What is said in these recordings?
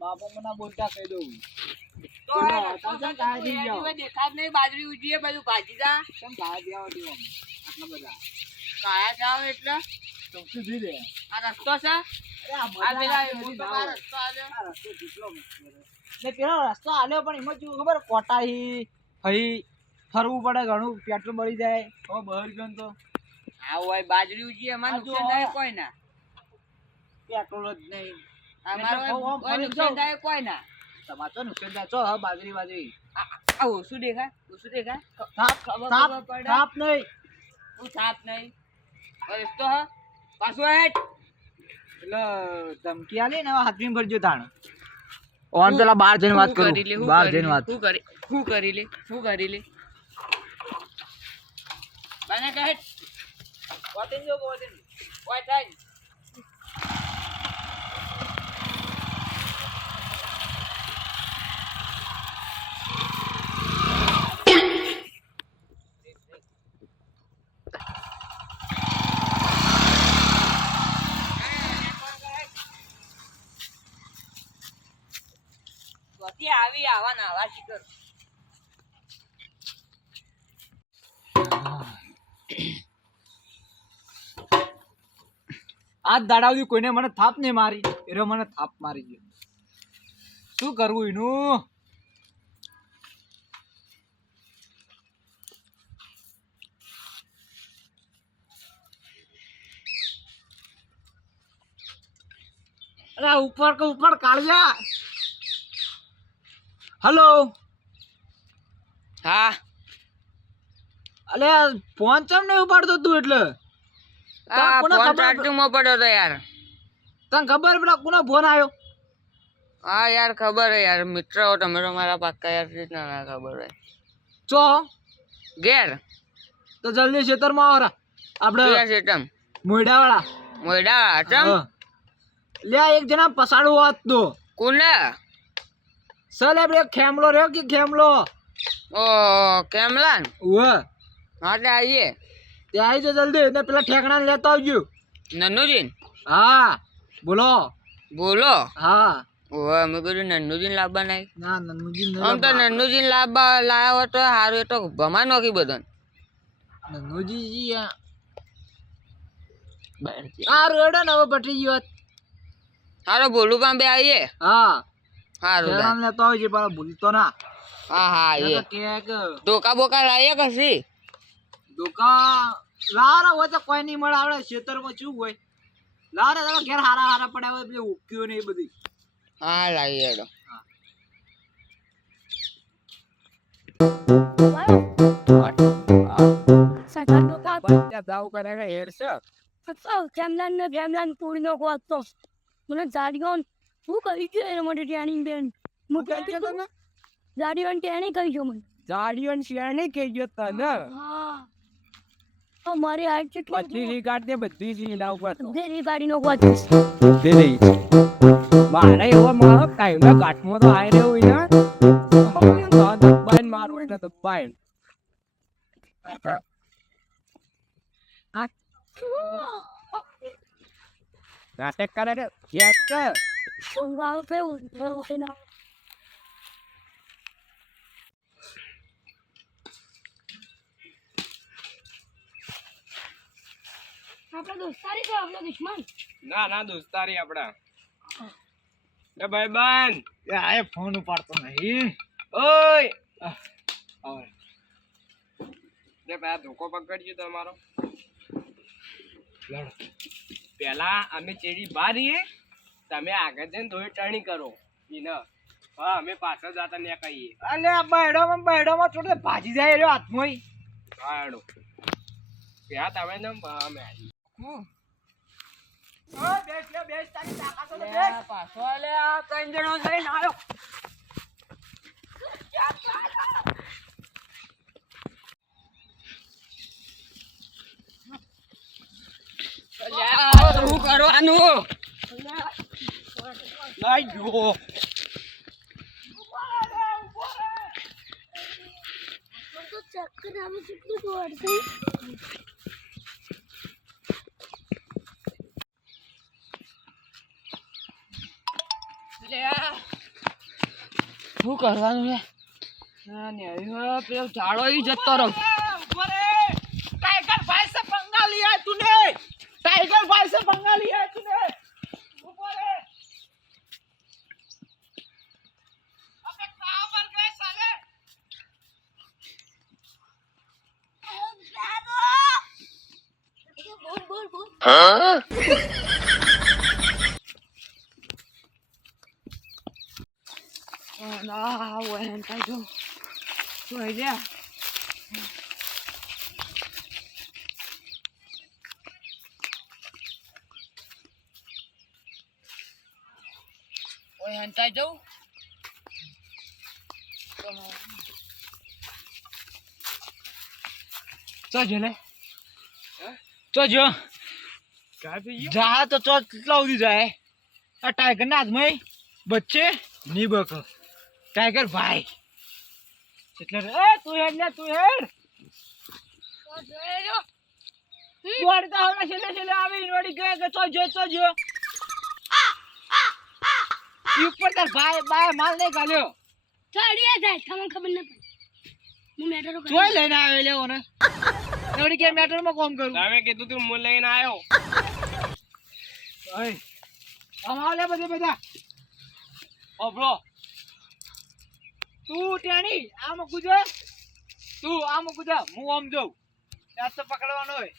બાપા મને બોલતા કહી દઉં દેખાત નહીં બાજરી ઉજીએ બધું ભાજી જા કેમ કાયા દેવા આટલા બધા કાયા જાવ એટલે ચોખ્ખું જોઈ દે આ રસ્તો છે આ પેલા મોટો રસ્તો આવ્યો પેલો રસ્તો આલ્યો પણ એમાં શું ખબર કોટાઈ ફઈ ફરવું પડે ઘણું પેટ્રોલ મળી જાય હવે બહાર ગયો તો આ હોય બાજરી ઉજીએ એમાં નુકસાન થાય કોઈ ના પેટ્રોલ જ નહીં અમારું નુકસાન થાય કોઈ ના તમારે તો નુકસાન થાય છો હવે બાજરી આ ઓછું દેખાય સાપ નહીં હું સાપ નહીં રસ્તો હ પાછું હેઠ એટલે ધમકી આલી ને હાથમી ભરજો તાણ ઓન પેલા બહાર જઈને વાત કરું બહાર જઈને વાત શું કરી લે બને કહે વોટિંગ જો વોટિંગ ઓય થાય આવી આવા નાવા શીખર આજ દાડાવથી કોઈને મને થાપ નહીં મારી એરો મને થાપ મારી ગયો શું કરવું એનું અરે ઉપર કાળિયા હેલો હા અલે ફોન ચમ નહીં ઉપાડતો તું એટલે આ ફોન ચાર્જિંગ માં પડ્યો તો યાર તને ખબર પેલા કોનો ફોન આવ્યો હા યાર ખબર હે યાર મિત્ર હો તમે તો મારા પાક્કા યાર રીતના ના ખબર હે ચો ઘેર તો જલ્દી ખેતરમાં આવરા આપણે સેટમ મોયડા ચમ લે એક જણા પસાડું હોત તો કોને સલે આપણે ખેમલો રહ્યો કે ખેમલો ઓ કેમલાન ઓવે હા એટલે આવીએ તે આવી જો જલ્દી ને પેલા ઠેકણા લેતા આવજો નન્નુજીન હા બોલો હા ઓવે મેં કીધું નન્નુજીન લાવવા નહીં ના નન્નુજી આમ તો નન્નુજીન લાવવા લાવ્યો હતો હારું એ તો ભમા નોખી બધાને નન્નુજી આ રોડ ને હવે બટી ગયો હારો બોલું પણ બે આવીએ હા હારું ઠેકણા લેતા આવજો પણ ભૂલતો ના હા એ ધોકા બોકા લાવીએ કશી ધોકા લારા હોય તો કોઈ નહીં મળે આપણે ખેતરમાં શું હોય લારા તમે ઘેર હારા પડ્યા હોય પેલી ઉક્યો ને એ બધી હા લાવીએ હેડો મને જાડીઓન શું કહી ગયો એને માટે ટ્રેનિંગ બેન જાડીઓન ટ્રેનિંગ કહી ગયો મને જાડીઓન શિયાળે કહી ગયો તને હા મારી હાઈટ કેટલી બધી રીગાડ દે બધી સીડા ઉપર બધી ગાડીનો વાત બધી રહી મારે એવો મારો ટાઈમના કાટમાં તો આઈ રહ્યો હોય ને દબાઈને મારું એટલે દબાઈને નાટક કરે રે યાર ગાવ પે ઉઠેના આપણા દોસ્તારી છે આપણો દુશ્મન ના દોસ્તારી આપડા એ ભાઈબંધ એ આ ફોન ઉપાડતો નહીં ઓય જે પેલા ધોકો પકડજો તમારો લડો પેલા અમે ચેડી બહાર રહીએ તમે આગળ જઈને થોડી ટર્નિંગ કરો ઈને હા અમે પાછળ જતા ને કહીએ અલે આ બૈડોમાં થોડો ભાજી જાય રહ્યો હાથમાં હા હેડો ત્યાં તમે ને અમે આવી બેસ તારી તાકાત તો પાછો લે આ ત્રણ જણો થઈને આવ્યો શું કરવાનું લઈ ગયો તો ચક્કર આવે કેટલી દોડતી શું કરવાનું છે પેલો ઝાડો ઈ જતો રહો टाइगर भाई से पंगा लिया है तूने टाइगर भाई से पंगा लिया है तूने ऊपर है अबे कहां पर गए साले બોલ બોલ બોલ ના वो हंता जो तो है क्या वो हंता जो तो जले तो जो जा तो लाउदी जाए आ टाइगर ना आदमी बच्चे नहीं बक टाइगर भाई એટલે એ તું હેડ ને તું હેડ વળતા હવે છેલ્લે આવી વળી ગયો કે તો જો ઈ ઉપર તાર ભાઈ બાય માલ નહીં ગાલ્યો ચડિયા જાય તમને ખબર ન પડી હું મેટરો જોઈ લઈને આવ્યો લેવો ને વળી કે મેટર માં કામ કરું તમે કીધું તું હું લઈને આવ્યો ઓય આમ લે બધા ઓબળો તું ટેણી આમ કૂદે તું આમ કૂદે હું આમ જાઉં ત્યાં તો પકડવાનો હોય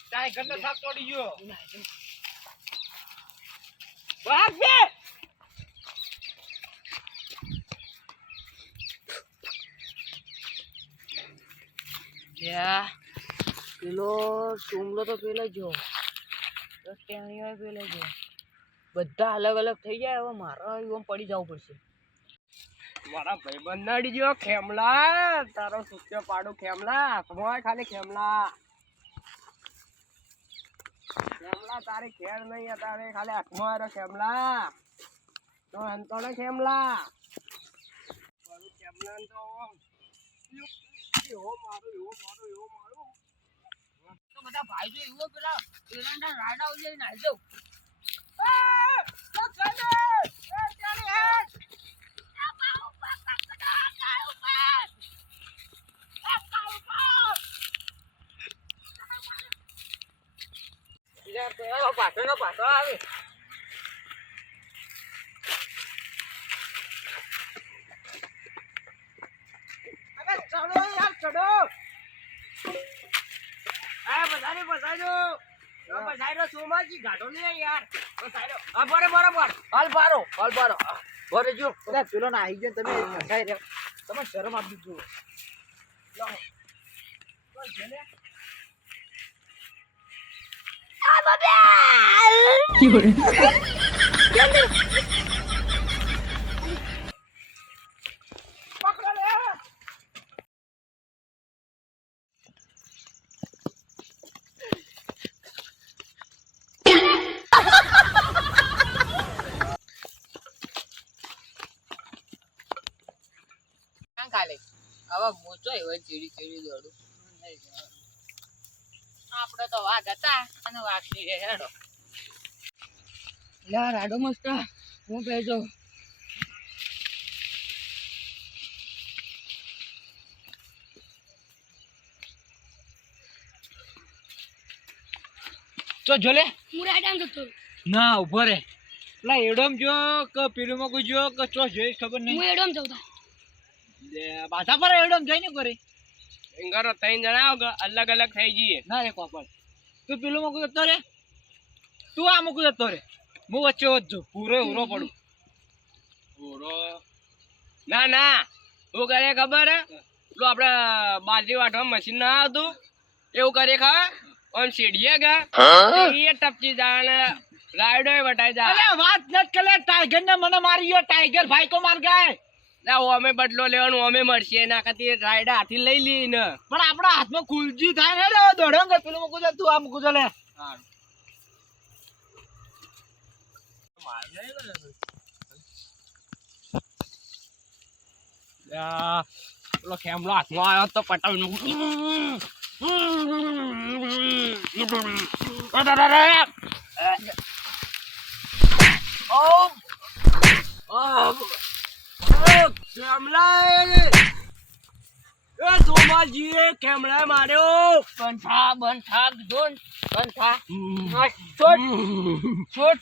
ટાઈગર ને સાપ તોડી ગયો ભાગ બે યા પેલો સુમલો તો પેલો જો તો ટેણી હોય પેલો જો બધા અલગ અલગ થઈ જાય હવે મારા એમ પડી જવું પડશે મારા ભાઈબંધ નડી ગયો ખેમલા તારો સુત્યો પાડું ખેમલા મોય ખાલી ખેમલા તારે ખેડ નહીં તારે ખાલી હાથમાં આવ્યો ખેમલા તો અંતો ને ખેમલા ખેમલા તો એવો મારું તો બધા ભાઈ જો એવો પેલા એરંડા રાડા ઉજે નાઈ દઉં પાછો આવે ચડો યાર ચડો બસાડો સોમાજી ઘાટો નહીં યાર બસાડો હા બરાબર હાલ પારો ભરે જો અરે પેલો ના આવી ગયો તમે હસાઈ રહ્યો તમે શરમ આપી દીધું ખાલી હવે મોચો એવો ચીડી દોડું આપડે તો વાઘ હતા અને વાઘી હેડો યાર આડો મસ્ત હું કહેજો તો જોલે હું રાડામ જતો ના ઉભો રે પેલા એડમ જો કે પેલું કોઈ જો કે ચો જોઈ ખબર નહીં હું એડમ જતો બાધા પર એડમ જઈ ને કરે એંગારો ત્રણ જણા આવો અલગ અલગ થઈ જઈએ ના રે કોપર તું પેલું મૂકી જતો રે તું આ મૂકી જતો રે હું વચ્ચે વધજો પૂરો ઉરો પડું પૂરો ના શું કરે ખબર હે પેલું આપડે બાજરી વાટવા મશીન ના આવતું એવું કરે ખબર ઓમ સીડીએ ગા એ ટપચી જાય ને રાયડો વટાઈ જાય અરે વાત ન કરે ટાઈગર ને મને મારી ગયો ટાઈગર ભાઈ કો માર ગયા ના અમે બદલો લેવાનું અમે મળશે એના ખાतिर રાયડા હાથી લઈ લઈ ને પણ આપણા હાથમાં કુલજી થાય ને લે દોડંગ પેલું મૂકું તું આ મૂકું લે પેલો ખેમલો હાથમાં આવ્યો તો પટાવી કેમલા માર્યો બંધા બંધા જોન બંધા છોડ છોડ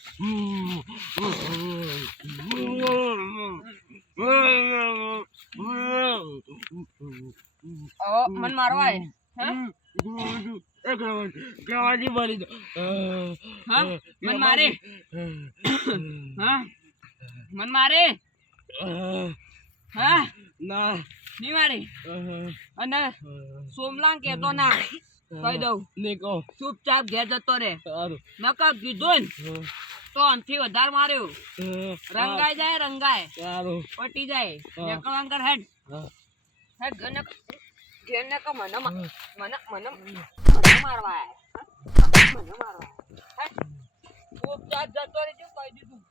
મન મારવા હે કેવાજી મરી હા મન મારે હા મન મારે હા ના નહીં મારે અને સોમલાંગ કેતો ના કહી દઉં નીકો ચૂપચાપ ઘેર જતો રે સારું નકર કીધું ને તો આનથી વધારે માર્યો રંગાઈ જાય રંગાય સારું પટી જાય નીકળવા હેડ હેડ ઘર ને ઘેર ને કે મને મને મારવા આયા મને મારવા હેડ ચૂપચાપ જતો રહેજો કહી દીધું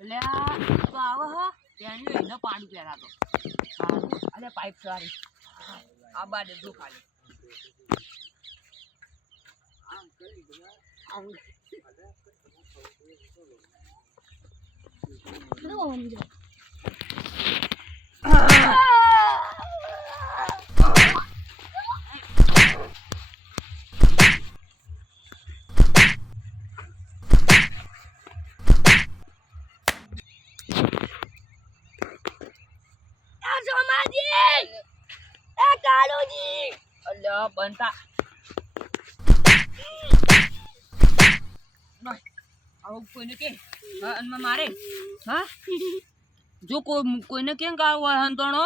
એટલે આ તો આવે હ ત્યાંની એને પાડું પહેલા તો અરે પાઇપ સારી આ બાદ દો ખાલી અલ્યા બનતા આવું કોઈને કે અનમાં મારે હા જો કોઈને કેમ ગાવ હંતણો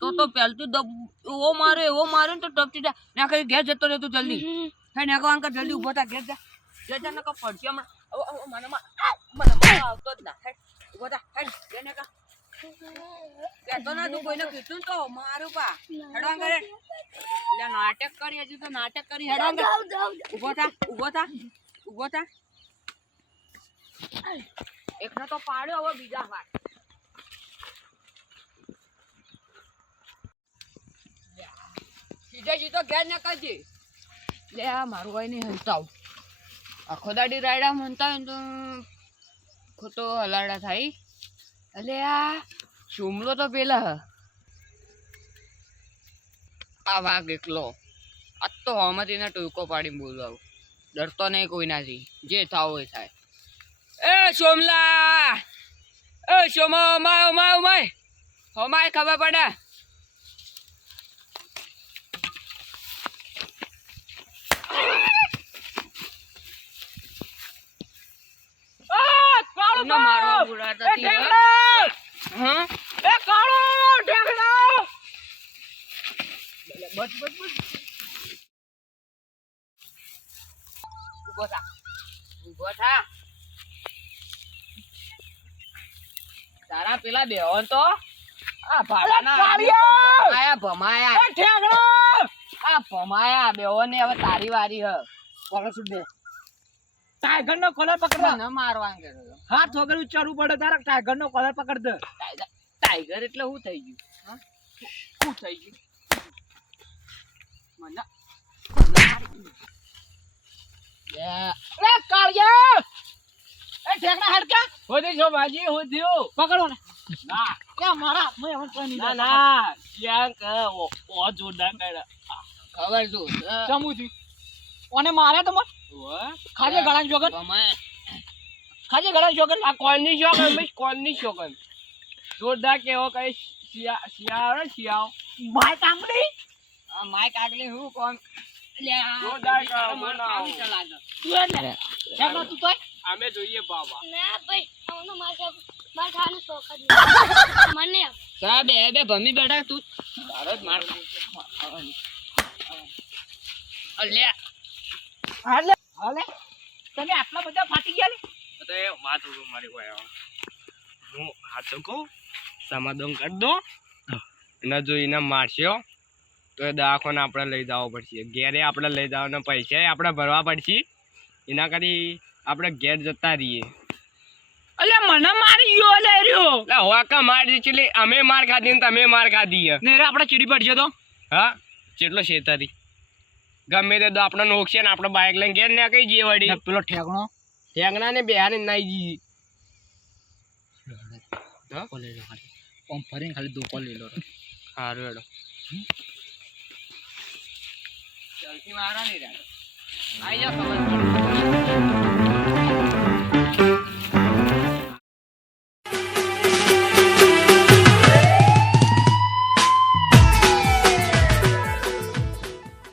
તો પહેલથી એવો મારે ને તો ટપટી જાય ના કઈ ઘેર જતો રહેતો જલ્દી હે નાકો અંકલ જલ્દી ઉભો થા ઘેર જા નકો પડશે હમણાં મને આવતો જ ના હે ઉભો થા હે ઘેર નાકા કહેતો ના તું કોઈને કીધું તો મારું પા હેડવા કરે એટલે નાટક કરી હજુ તો નાટક કરી હેડવા ઉભો થા એકને તો પાડ્યો હવે બીજા વાર સીધો ઘેર ને કરજે લે આ મારું ભાઈ નહીં હલતા આખો દાડી રાયડા મનતા હોય ને તો ખોટો હલાડા થાય અલે આ સુમલો તો પેલા આ વાઘ એકલો આ તો હમણાં એને ટૂંકો પાડીને બોલવા ડરતો નહીં કોઈનાથી જે થાવ એ થાય એ સોમલા એ સોમા હમાય ખબર પડે મારવા બોલાતા હા એ કાળો ઢેકડો બસ ઉભો થા તારા પેલા બેહોન તો આ ભાડાના ભમાયા બેહોન ને હવે તારી વારી હ કોણ સુડે ટાઈગર નો કોલર પકડ ન મારવા કે હાથ વગર ચડવું પડે તારા ટાઈગર નો કોલર પકડ દે ટાઈગર એટલે શું થઈ ગયું હા શું થઈ ગયું મને એ કાળિયા એ ઠેકડા હડકા હોદી છો માજી હોદ્યો પકડો ને ના કે મારા હાથમાં એવન કોઈ નહીં ના ક્યાં કે ઓ જોરદાર કાઢા ખબર શું ચમુથી ઓને મારે તો મત ખાજે ગળાની જોગન ખાજે ગળાની જોગન આ કોલની શોગન ભાઈ કોલની શોગન જોરદાર કેવો કઈ શિયાળો માય કાંગડી આ માઈક આગલી હું કોણ જોરદાર કામ તું ને ઠેકડા તું તોય અમે જોઈએ બાબા ના ભાઈ આનો માર ખાવાનું શોખ જ મને સા બે ભમી બેઠા તું તારો જ માર અલ્યા હાલે તમે આટલા બધા ફાટી ગયા ને તો એ વાત મારી કોઈ હું હાથ કહું સમાધાન કરી દો એના જો એને મારશો તો એ દવાખાને આપણે લઈ જવો પડશે ઘેરે આપણે લઈ જવાના પૈસા આપણે ભરવા પડશે એના કરી આપણે ઘેર જતા રહીએ અલ્યા મને મારી ગયો લે રહ્યો એટલે હોકા મારી છે અમે માર ખાધી ને તમે માર ખાધી ને રે આપણે ચીડી પડશે તો હા કેટલો શેતારી ગમે તે તો આપણે નોકશે ને આપણે બાઇક લઈને ઘેર ને કઈ જઈએ વળી ને પેલો ઠેકણો ઠેંગણા ને બેહાને નાઈ જઈએ ધોકો લઈ લો ખાલી આમ ફરીને ખાલી ધોકો લઈ લો સારું હેડો ચાલતી મારા નહીં આઈ જાઓ ખબર